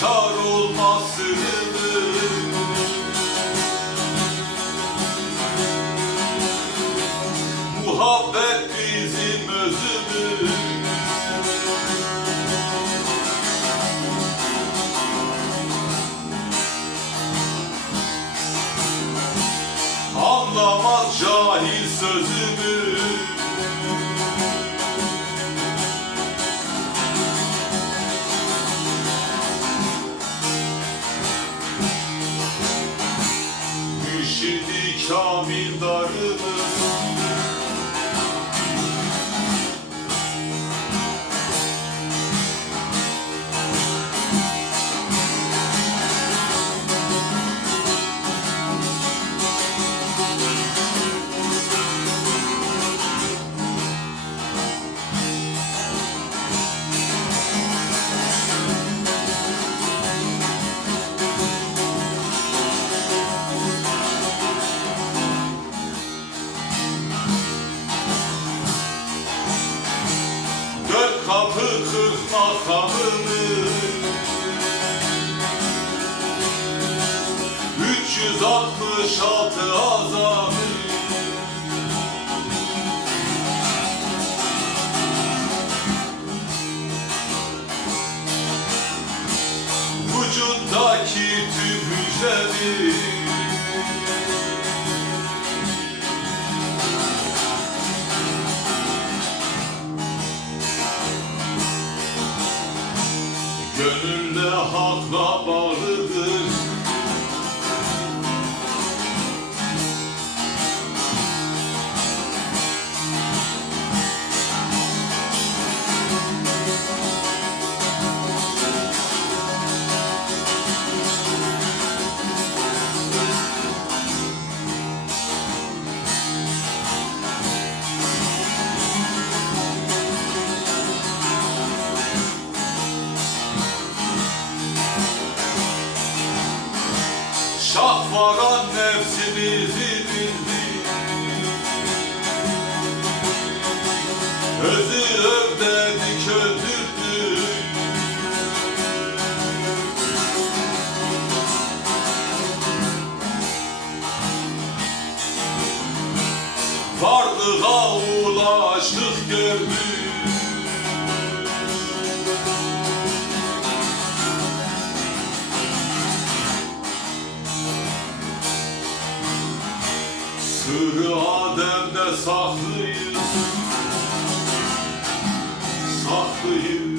kar olmasını. Muhabbet bizim özümüz. Anlamaz cahil sözümü. Mürşidi kamil darımız. Dört kapı 40 makamını, 366 azamı. Vücuttaki tüm hücremi. Gönülle hakla bağlıdır. Şahvaran nefsimizi bildi. Özü övdedik öldürdük. Varlığa ulaştık gördük. Sırrı Adem'de saklıyız, saklıyız.